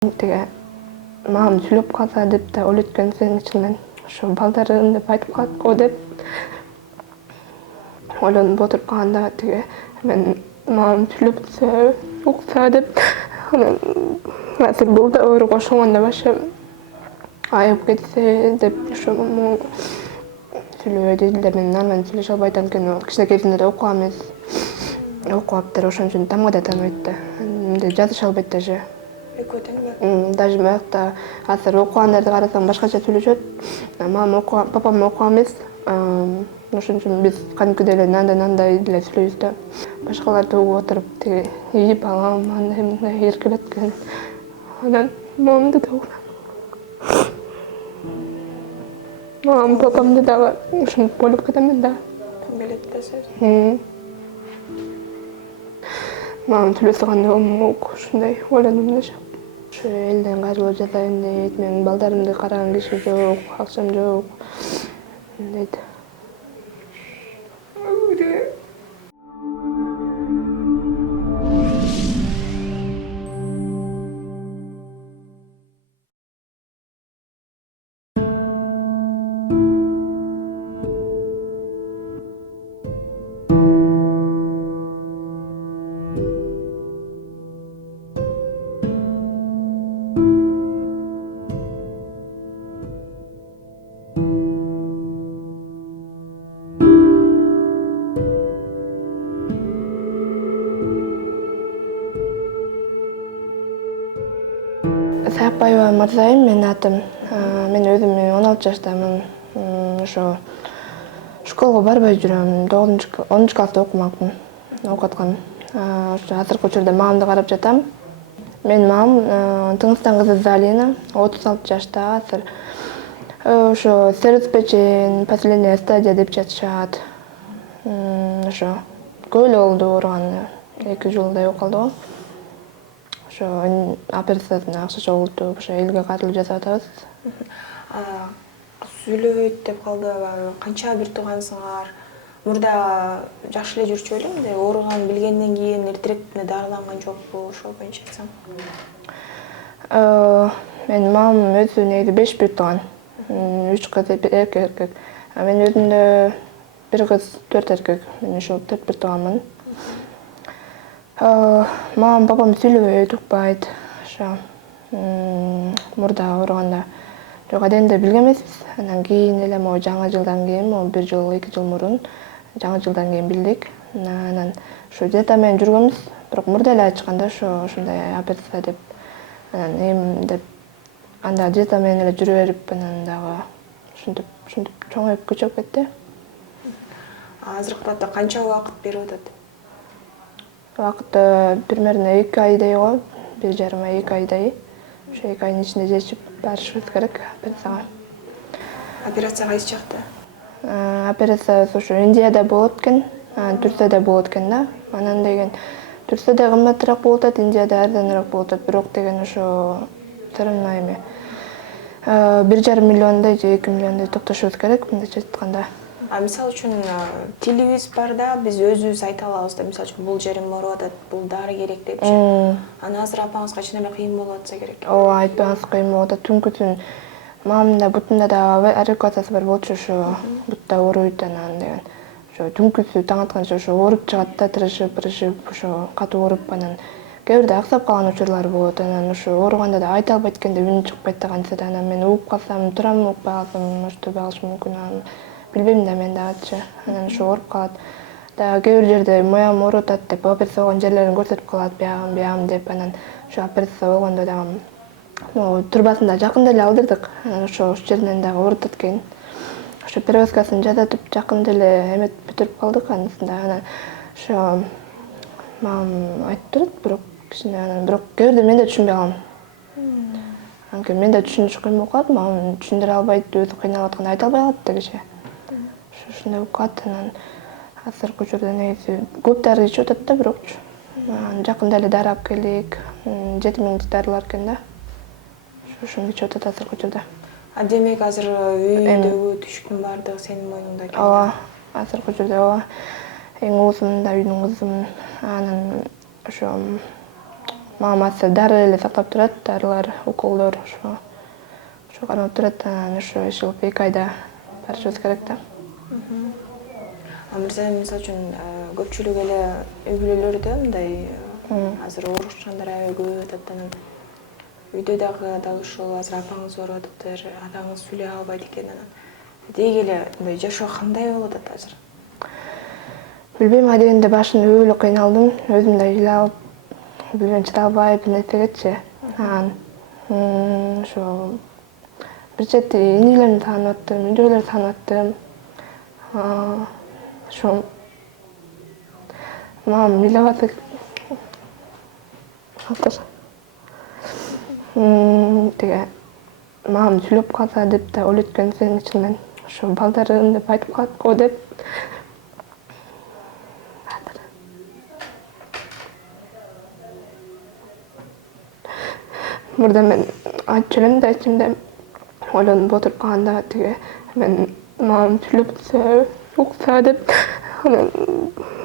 Тиги мам сүйлөп калса деп да ойлоткөн сен ичинен ошо балдарым деп айтып калат го деп ойлонуп отуруп калганда тиги мен мамам сүйлөп укса деп анан азыр бул да ооруга ошоңондо башы айып кетсе деп ошо сүйлөбөй дедилер. Мен нормально сүйлөшө албайт анткени кичине кезинде да окуган эмес. Окуп ошон үчүн тамга да тааныбайт да. Мындай жазыша албайт даже. Экөө тең бе? Даже биякта азыр окугандарды карасаң башкача сүйлөшөт. Мамам окуган, папам окуган эмес. Ошон үчүн биз кадимкидей эле нандай деле сүйлөйбүз да. Башкаларды угуп отуруп тиги ии балам андай мындай эркелеткен. Анан мамамды да угам. Мамам папамды дагы ушинтип ойлоп кетем мен да. Ким билет да сиз? Мамам сүйлөсө кандай болмок ушундай ойлонуп эле. Ошо элден каржылоо жасайм дейт. Менин балдарымды караган киши жок, акчам жок дейт. Саякбаева Мырзайым менин атым. Мен өзүм 16 жаштамын. Ошо школго барбай жүрөм. 10 класста окумакмын. Окуп аткам. Ошо азыркы учурда мамамды карап жатам. Менин мамам Тыңыстан кызы Залина, 36 жашта азыр. Ошо сервис печень, последняя стадия деп жатышат. Ошо көп эле болду ооруганы. 2 жылдай болуп калды го. Ошо операциясына акча чогултуп, ошо элге кайрылуу жасап атабыз. Сүйлөбөйт деп калдыбы? Канча бир туугансыңар? Мурда жакшы эле жүрчү белем да, ооруганын билгенден кийин эртерээк дарыланган жокпу? Ошол боюнча айтсаң. Менин мамам өзү негизи 5 бир тууган. 3 кыз, 1 эркек. Мен өзүмдө 1 кыз, 4 эркек. Мен ошол 4 бир тууганмын. Мамам, папам сүйлөбөйт, укпайт. Ошо мурда ооруганда жок адегенде билген эмеспиз. Анан кийин эле могу жаңы жылдан кийин, могу 1 жыл, 2 жыл мурун жаңы жылдан кийин билдик. Анан ошо диета менен жүргөнбүз. Бирок мурда эле айтышканда ошондой операция деп. Анан эми деп анда диета менен эле жүрө берип, анан дагы ушинтип чоңоюп көчөп кетти. Азыркы убакта канча убакыт берип атат? Убакыты примерно 2 айдай го. 1,5 ай, 2 айдай. Ошо 2 айдын ичинде жетишип барышыбыз керек операцияга. Операция кайсы жакта? Операция ошо Индияда болот экен, Турцияда болот экен да. Анан деген Турцияда кымбатыраак болуп атат, Индияда арзаныраак болуп атат. Бирок деген ошо все равно эми 1,5 миллиондой же 2 миллиондой токтошубуз керек, мындайча айтканда. Мисалы үчүн тилибиз бар да, биз өзүбүз айта алабыз да, мисалы үчүн бул жерим ооруп атат, бул дары керек депчи. Аны азыр апаңызга чын эле кыйын болуп атса керек. Ооба, айтпаңыз кыйын болуп атат. Түнкүсүн мамамда бутунда да варикозасы бар болчу, ошо бутта ооруйт анан деген. Ошо түнкүсү таң атканча ошо ооруп чыгат да, тырышып, ошо катуу ооруп анан кээ бирде аксап калган учурлар болот. Анан ошо ооруганда да айта албайт экен да, үнү чыкпайт да кантсе да. Анан мен угуп калсам, турамы, укпай калсам, ошто калышы мүмкүн. Анан билбейм да мен дагычы. Анан ошо ооруп калат. Дагы кээ бир жерде моям ооруп атат деп операция болгон жерлерин көрсөтүп калат, биягым деп. Анан ошо операция болгондо дагы могу турбасын да жакында эле алдырдык. Анан ошо жеринен дагы ооруп атат экен. Ошо перевязкасын жасатып жакында эле эметип бүтүрүп калдык анысында. Анан ошо мамам айтып турат, бирок кичине анан бирок кээ бирде мен да түшүнбөй калам. Анткени мен да түшүнүш кыйын болуп калат, мамам түшүндүрө албайт, өзү кыйналып атканда айта албай калат да киши. Ошондой болуп калат. Анан азыркы учурда негизи көп дары ичип атат да, бирокчу. Жакында эле дары алып келдик. 7 миңдик дарылар экен да. Ошону ичип атат азыркы учурда. Демек азыр үйдөгү түшүктүн баардыгы сенин мойнуңда экен. Ооба, азыркы учурда ооба. Эң уусум да үйдүн кызымын. Анан ошо мамасы дары эле сактап турат, дарылар, уколдор ошо карап турат. Анан ошо иш кылып 2 айда барышыбыз керек да. Мырза, мисалы үчүн көпчүлүк эле үй бүлөлөрдө мындай азыр оорушкандар аябай көп атат. Анан үйдө дагы ушул азыр апаңыз ооруп атыптыр, атаңыз сүйлөй албайт экен. Анан деги эле мындай жашоо кандай болуп атат азыр? Билбейм, адегенде башында өлө кыйналдым, өзүм да ыйлап, билбейм, чыдай албай бир нерсегечи. Анан ошо бир чети инилеримди таанып аттым, үйдөгүлөрдү таанып аттым. Ошо мамам ыйлап атат. Тиги мамам сүйлөп калса деп да ойлойт экенсиң ичиңден. Ошо балдарым деп айтып калат го деп. Мурда мен айтчу элем да ичимде, ойлонуп отуруп калганда тиги мен мамам сүйлөп атса, укса деп. Анан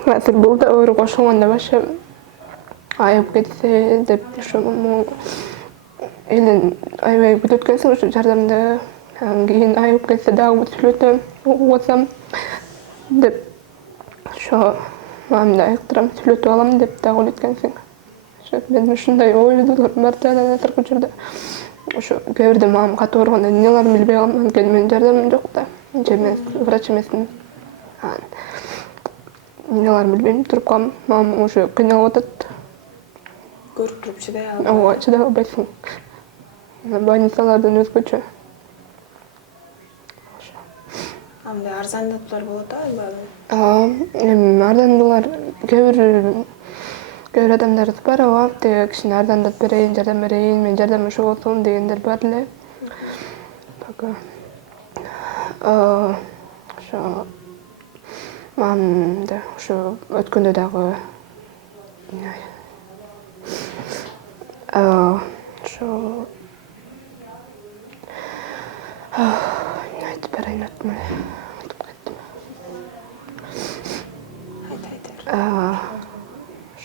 азыр бул да ооруга ошоңондо башы айып кетсе деп ошо элин аябай күтөт экенсиң ошо жардамды. Анан кийин айып кетсе дагы сүйлөтөм, уксам деп. Ошо мамамды айыктырам, сүйлөтүп алам деп дагы ойлойт экенсиң. Мен ушундай ойлорум бар да азыркы учурда. Ошо кээ бирде мамам катуу ооруганда эмне кыларын билбей калам, анткени менин жардамым жок да. Эмес, врач эмесмин. Анан эмне кыларын билбейм, туруп калам. Мамам уже кыйналып атат. Көрүп туруп чыдай албайт. Ооба, чыдай албайсың. Больницалардан өзгөчө. Мындай арзандатуулар болот атпайбы? Эми арзандуулар кээ бир адамдарыбыз бар, ооба, тиги кичине арзандатып берейин, жардам берейин, менин жардамым ошо болсун дегендер бар эле. Ошо мамамды ошо өткөндө дагы ошо эмне айтып берейин атым эле.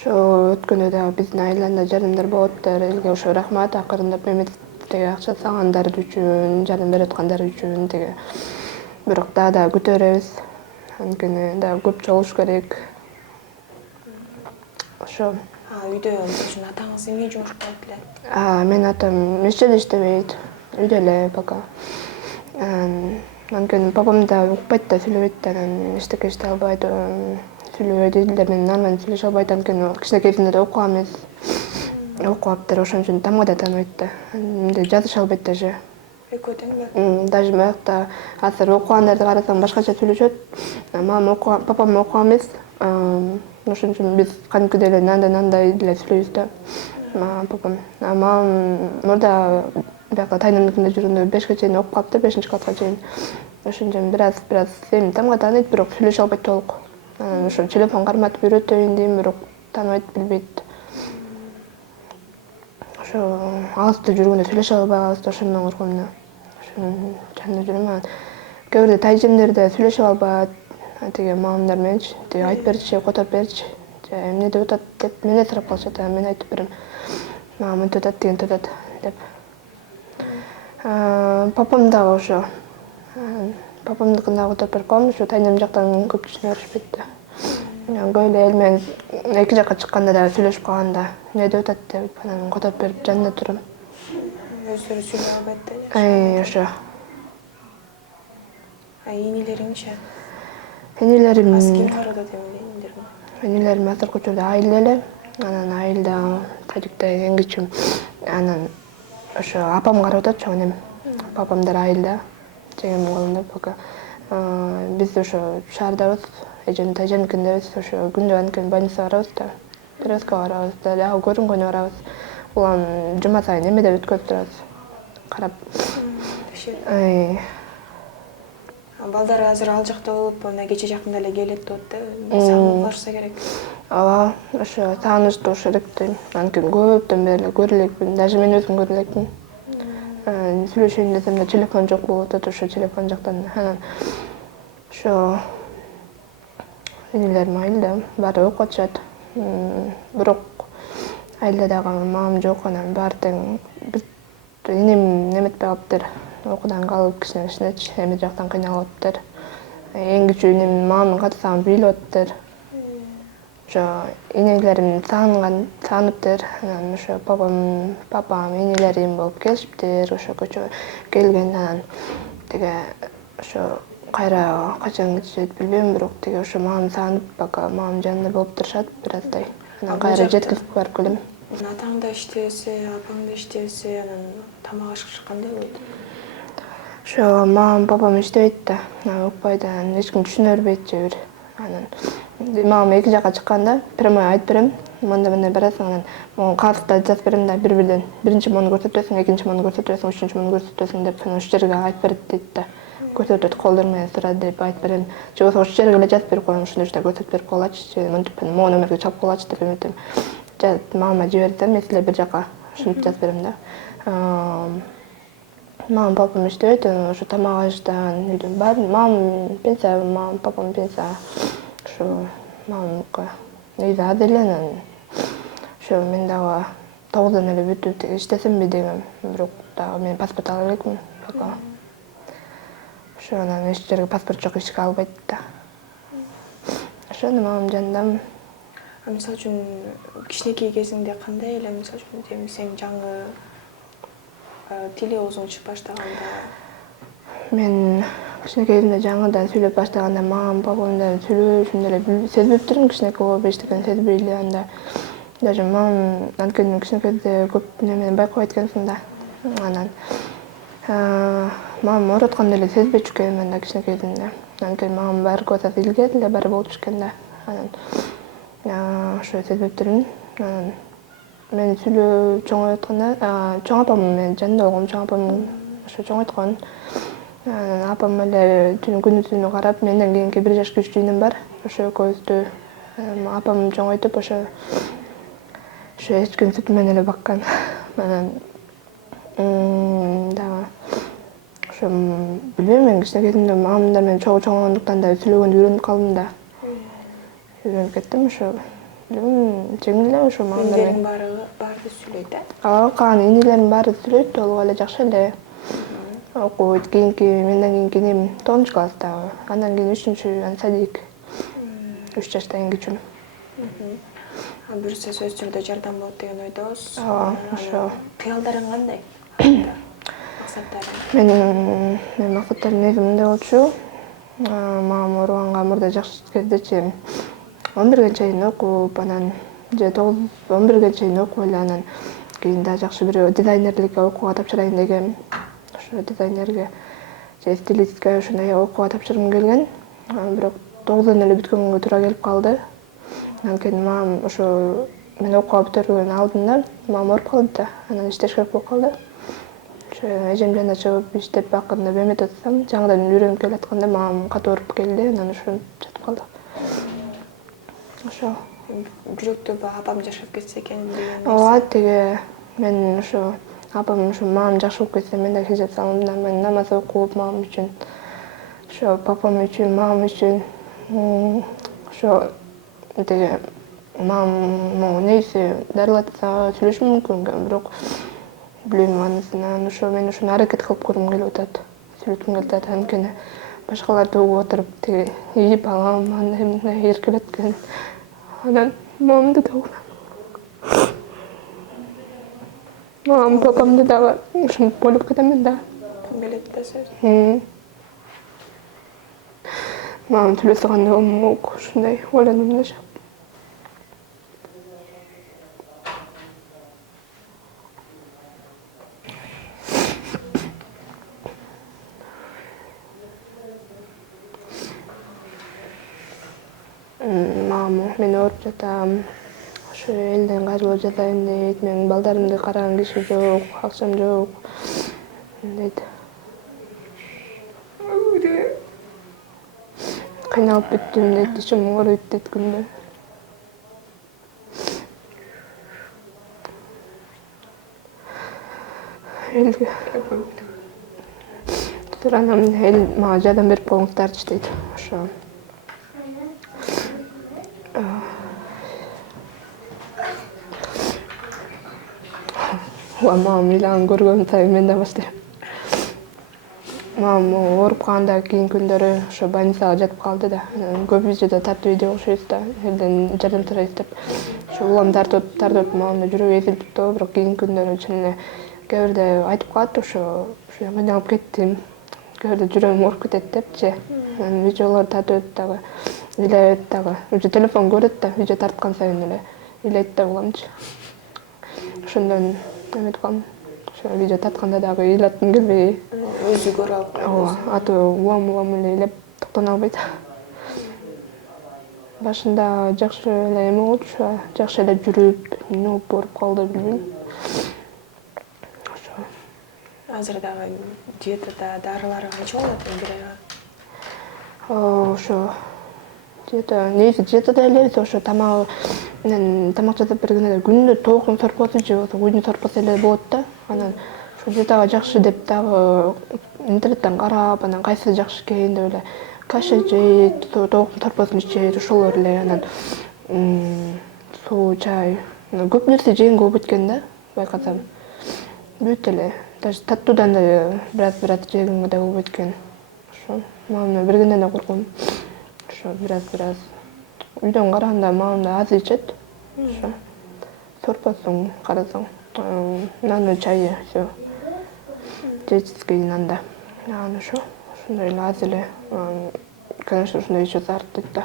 Ошо өткөндө дагы биздин айылдан жардамдар болот, элге ошо рахмат акырындап эмес тиги акча салгандар үчүн, жардам берип аткандар үчүн тиги. Бирок дагы күтө беребиз. Анткени дагы көп чогулуш керек. Ошо. Үйдө үчүн атаңыз эмне жумуш кылат эле? Менин атам эч жерде иштебейт, үйдө эле пока. Анткени папам да укпайт да, сүйлөбөйт да, анан эчтеке иштей албайт, сүйлөбөйт, эч эле менен нормально сүйлөшө албайт, анткени кичинекейсинде да окуган эмес. Окуп алыптыр, ошон үчүн тамга да тааныбайт да. Мындай жазыша албайт даже. Экөө тең ба? Даже биякта азыр окугандарды карасаң башкача сүйлөшөт. Мамам окуган, папам окуган эмес. Ошон үчүн биз кадимкидей эле нандай эле сүйлөйбүз да. Мамам, папам. Мамам мурда биякта тайнымдыкында жүргөндө 5ке чейин окуп калыптыр, 5-класска чейин. Ошон үчүн бир аз эми тамга тааныйт, бирок сүйлөшө албайт толук. Ошо телефон карматып үйрөтөйүн дейм, бирок тааныбайт, билбейт. Ошо алыста жүргөндө сүйлөшө албай калабыз да, ошондон корком да. Ошонун жанында жүрөм. Кээ бирде тайжемдерде сүйлөшө албайт. Тиги мамамдар мененчи, тиги айтып берчи, которуп берчи. Эмне деп атат деп мени сурап калышат, мен айтып берем. Мамам мынтип атат, тигинтип атат деп. Папам дагы ошо. Папамдыкын дагы которуп берип коем, ошо тайнем жактан көп түшүнө беришпейт да. Көп эле эл менен эки жакка чыкканда дагы сүйлөшүп калганда эмне деп атат деп анан которуп берип жанында турам. Өздөрү сүйлөй албайт да. Ошо. Инилериңчи? Инилерим Ким кароодот инилериңдерди? Инилерим азыркы учурда айылда эле. Анан айылда тажикта эң кичүүм. Анан ошо апам карап атат, чоң энем. Папамдар айылда. Жеңемдин колунда пока. Биз ошо шаардабыз, эжем тайжемдикиндебиз. Ошо күндө анткени больницага барабыз да. Перевозкага барабыз да, дагы көрүнгөнгө барабыз. Улам жума сайын эмеде өткөрүп турабыз. Карап. Балдар азыр ал жакта болуп, мына кече жакында эле келет деп атты. Сагынып барышса керек. Ооба, ошо сагыныч болуш керек дейм. Анткени көптөн бери эле көрө элекмин, даже мен өзүм көрө элекмин. Сүйлөшөйүн десем да телефон жок болуп атат, ошо телефон жактан. Анан ошо инилерим айылда, баары окуп атышат. Бирок айладагы маам жок, анан баары тең инем неметпей калыптыр. Окуудан калып кичинечи эми жактан кыйналып атыптыр. Эң кичүү инем маамдын катысагын бийлеп атыптыр. Ошо инелерим саыныптыр. Анан ошо папам, энелерим болуп келишиптир. Ошо көчө келген, анан тиге ошо кайра качан кетишет билбейм, бирок тиге ошо маамды саанып, пока маамдын жанында болуп турушат бир аздай. Анан кайра жеткирип барып келем. Атаң да иштебесе, апаң да иштебесе, анан тамак ашыш кандай болот? Ошо маам, папам иштебейт да, укпайт, анан эч ким түшүнө бербейт же бир. Анан маам эки жакка чыкканда прямой айтып берем, мындай барасың, анан могу кагазда жазып берем да, бир-бирден биринчи моуну көрсөтөсүң, экинчи моуну көрсөтөсүң, үчүнчү моуну көрсөтөсүң деп, ошол жерге айтып берет дейт да. Көрсөтөт, колдор менен сурат деп айтып берем. Же болбосо ошол жерге эле жазып берип коем, ушундай көрсөтүп берип койгулачы, же мынтип могу нөмөргө чалып койгулачы деп эметем. Маама жиберсем, мен силер бир жака ушинтип жазып берем да. Маам, папам иштебейт, ошо тамак ашыштан үйдөн баары маам пенсия, маам, папам пенсия. Ошо маамдыкы үйдө аз эле, анан ошо мен дагы 9-дан эле бүтүп иштесемби дегем, бирок дагы мен паспорт ала элекмин пока. Ошо анан эч жерге паспорт жок, ишке албайт да. Ошондо маамдын жанындамын. Мисалы үчүн кичинекей кезиңде кандай эле, мисалы үчүн сен жаңы тили оозуң чыгып баштаганда? Мен кичинекейимде жаңыдан сүйлөп баштаганда маам, папамдан сүйлөшүмдү эле сезбептирмин, кичинекей болуп эчтекени сезбей эле анда. Даже маам анткени кичинекейде көп немени байкабайт экенсиң да. Анан маам оорутканды эле сезбечү экенмин анда кичинекейимде. Анткени маам баары көз илгез эле баары болуп экен да. Анан ошо сезбептирмин. Анан мен сүйлөп чоңойтканда, чоң апам менен жанында болгом, чоң апам ошо чоңойткон. Анан апам эле күнү-түнү карап, менден кийинки 1 жаш кичүү инем бар. Ошо экөөбүздү апам чоңойтуп, ошо эч күн сүтү менен эле баккан. Анан дагы ошо билбейм, мен кичинекейимде маамдар менен чоңойгондуктан да сүйлөгөндү үйрөнүп калдым да. Үйрөнүп кеттим ошо. Билбейм, жеңил эле ошо маамдар менен. Энелерим баары сүйлөйт да? Калган энелерим баары сүйлөйт, толук эле жакшы эле. Окуйт. Менден кийинки инем 9 класстагы, андан кийин 3-анан садик. 3 жаштан кийин кичүүм. Буюрса сөзсүз түрдө жардам болот деген ойдосуз. Ооба, ошо. Кыялдарың кандай? Максаттарың? Менин максаттарым негизи мындай болчу. Маам ооруганга мурда жакшы кездечи 11ге чейин окуп, анан же 11ге чейин окуп эле, анан кийин да жакшы бир дизайнерликке окууга тапшырайын дегем. Ошо дизайнерге же стилистке ошондой окууга тапшыргым келген. Бирок 9-дан эле бүткөнгө туура келип калды. Анткени маам ошо мен окууга бүтөргөнүн алдында маам ооруп калды да, анан иштеш керек болуп калды. Ошо эжем жанында чыгып иштеп бакын деп эметип атсам, жаңыдан үйрөнүп келатканда маам катуу ооруп келди, анан ошентип жатып калды. Ошо. Жүрөктө апам жашап кетсе экен деген. Ооба, тиги мен ошо апам ошо маам жакшы болуп кетсе, мен да хижап салам да, мен намаз окуп маам үчүн, ошо папам үчүн, маам үчүн, ошо тиги маам негизи дарылатса сүйлөшүм мүмкүн, бирок билбейм анысын. Анан ошо мен ошону аракет кылып көргүм келип атат, сүйлөткүм келип атат. Анткени башкаларды угуп отуруп тиги ийип алам, андай мындай эркелеткен. Анан маамды да угам. Маам, папамды дагы ушинтип ойлоп кетемин да. Ким билет да сөз. Маам сүйлөсө кандай болмок, ушундай ойлондум эле. Маам мен ооруп жатам, ошо элден каржылоо жасайын дейт, менин балдарымды караган киши жок, акчам жок дейт. Кыйналып бүттүм дейт, ичим ооруйт дейт күндө. Элге анан эл мага жардам берип коюңуздарчы дейт. Ошо мамам ыйланган көргөн сайын мен да баштайм. Мамам ооруп калгандан кийинки күндөрү ошо больницага жатып калды да. Көп видеода тартып видео окшойбуз да. Элден жардам сурайбыз деп. Ошо улам тартып мамамда жүрөгү ezilип турупту. Бирок кийинки күндөрү чын эле кээ бирде айтып калат ошо кыйналып кеттим. Кээ бирде жүрөгүм ооруп кетет депчи. Видеолорду тартып өтүп дагы ыйлайт дагы. Уже телефон көрөт да, видео тарткан сайын эле ыйлайт да уламчы. Ошондон эметип калдым. Ошо видео тартканда дагы ыйлаткым келбей. Өзү көрүп алып Ооба, аты улам эле ыйлап токтоно албайт. Башында жакшы эле эме болчу, жакшы эле жүрүп, эмне болуп ооруп калды билбейм. Ошо. азыр дагы диетада дарылар канча болот бир айга? Ошо негизи диетада элебиз, ошо тамак менен тамак жасап бергенде күнүнө тооктун сорпосу жеп, уйдун сорпосу эле болот да. Анан ошо диетага жакшы деп дагы интернеттен карап, анан кайсы жакшы экен деп эле каша жейт, тооктун сорпосун ичет, ошолор эле. Анан суу, чай, көп нерсе жегенге болбойт экен да, байкасам. Бүт эле, даже таттуудан да бир аз жегенге да болбойт экен. Ошо мамамдан бергенден да корком. Ошо бир аз. Үйдөн караганда мамам да аз ичет. Ошо сорпосун карасаң, наны, чайы, всё. Диетический нанда. Анан ошондой эле аз эле. Конечно, ошондой ичүү зарттайт да.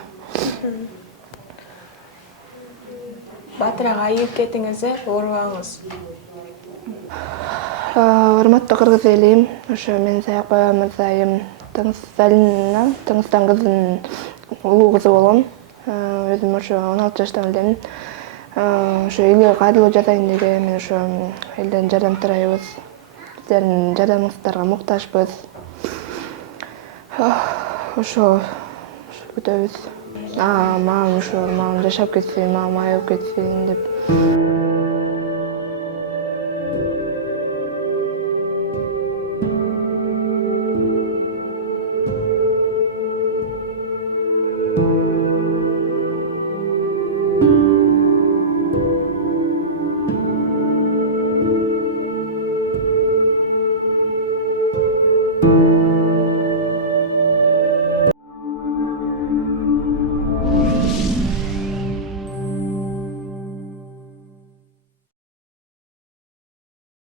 Батыр ага айыгып кетиңизде оорубаңыз. Урматтуу кыргыз элим, ошо мен Саякбай Мырзайым, Тыңызстан кызынын улуу кызы болом. Өзүм ошо 16 жаштан элемин. Ошо элге кайрылуу жасайын деген, мен ошо элден жардам сурайбыз. Сиздердин жардамыңыздарга муктажбыз. Ошо күтөбүз. Мамам жашап кетсин, мамам айыгып кетсин деп.